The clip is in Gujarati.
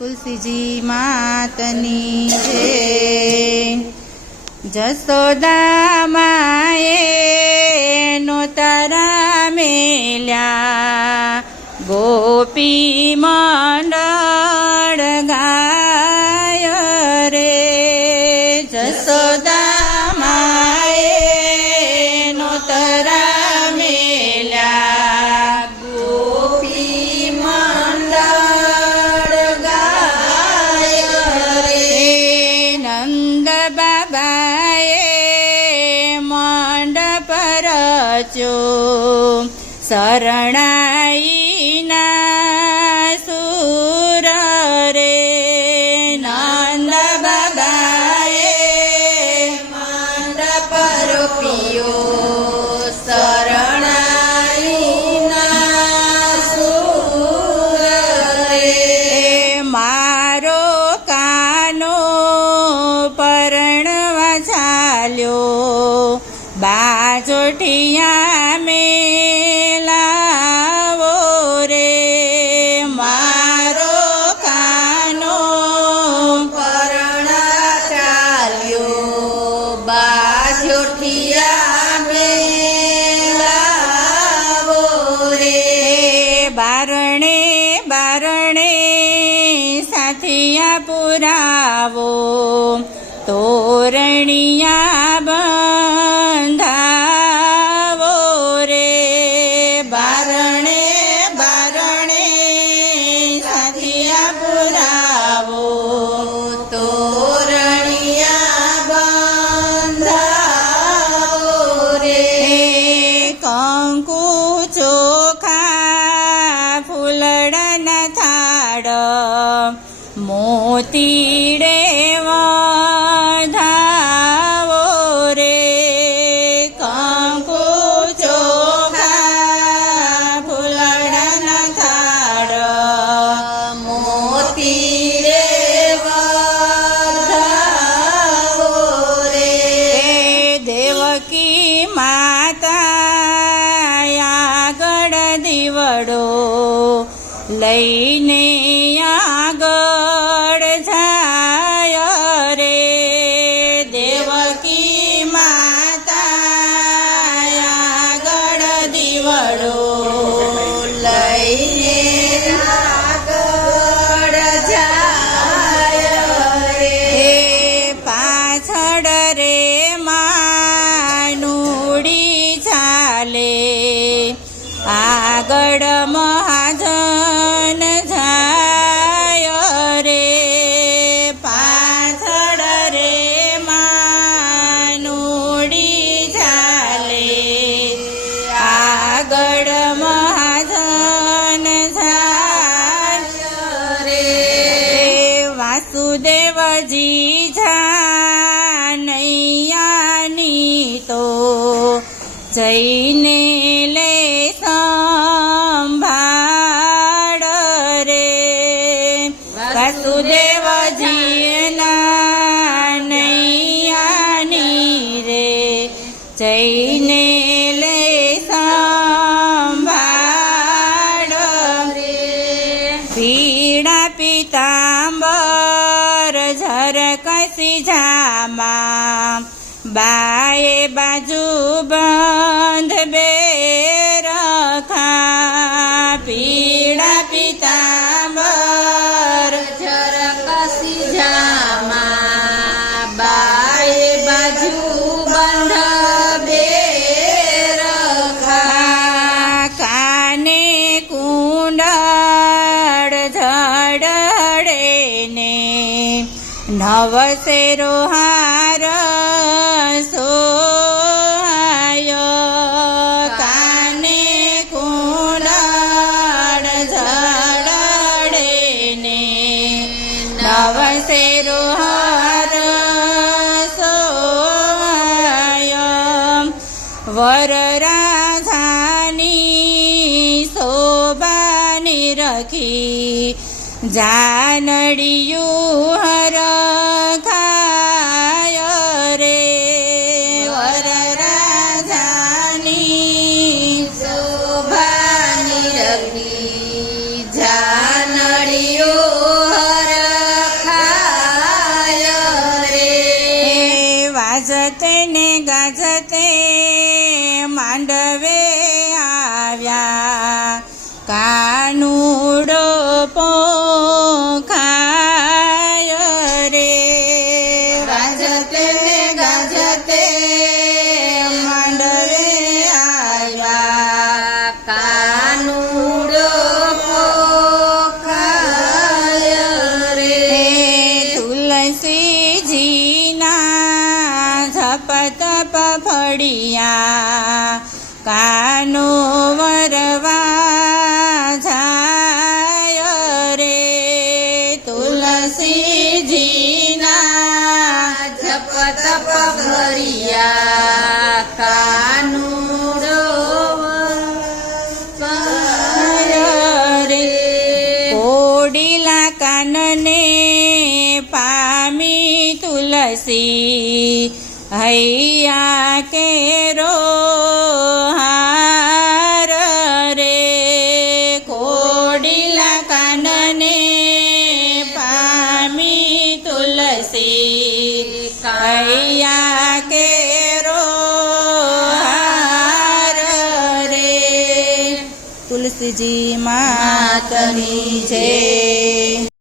તુલસીજી માતની જય। જસોદા માએ નોતરા મેલ્યા, ગોપી મંડળ ગાય રે। જસોદા માએ નોતરા મેલ્યા, ગોપી મંડળ ગાય રે। નંદ બાબાએ મંડપ રચ્યો, શરણાઈના સુર રે। નંદ બાબાએ મંડપ રોપ્યો, શરણાઈના સુર રે। મારો કાનો પરણવા ચાલ્યો, બાજોઠિયા મેલાવો રે। મારો કાનો પરણવા ચાલ્યો, બાજોઠિયા મેલાવો રે। બારણે બારણે સાથિયા પુરાવો, તોરણિયા બંધાવો રે। બારણે બારણે સાથિયા પુરાવો, તોરણિયા બંધાવો રે। કંકુ ચોખા ફૂલડાના થાળ, મોતીડે વધાવો રે। કંકુ ચોખા ફૂલડાના થાળ, મોતીડે વધાવો રે। દેવકી માતા આગળ દીવડો લઈને આગળ જાય રે। દેવકી માતા આગળ દીવડો લઈને આગળ જાય રે। પાછળ રે માનુડી ચાલે, આગળ મહાજન જાય રે। પાછળ રે માનુડી ચાલે, આગળ મહાજન જાય રે। વાસુદેવજી જાનૈયાની તો જઈને લે સંભાળ રે। વાસુદેવજી નૈયાની રે જઈને લે સંભાળ રે। પીળા પીતાંબર ઝરકસી જામા, બાએ બાજુ બંધ બે રખા। પીળા પીતાંબર ઝરકસી જામા, બાએ બાજુ બંધ બે રખા। કાને કુંડળ ઝડડે ને, નવસેરો હાર સોહાયો। કાને કુંડળ ઝડડે ને, નવસેરો હાર સોહાયો। વરરાજાની શોભાની રખી, જાનડિયું હરખાય રે। વરરાજાની શોભાની રખી, જાનડિયું હર કન્યા કાનો વરવા જાય રે તુલસીજીના જપ તપ ભર્યા કાનુડો રે કોડીલા કાનને પામી તુલસી હૈયા કેરો હાર રે કોડીલા કાનને પામી તુલસી હૈયા કેરો હાર રે તુલસીજી માતની જય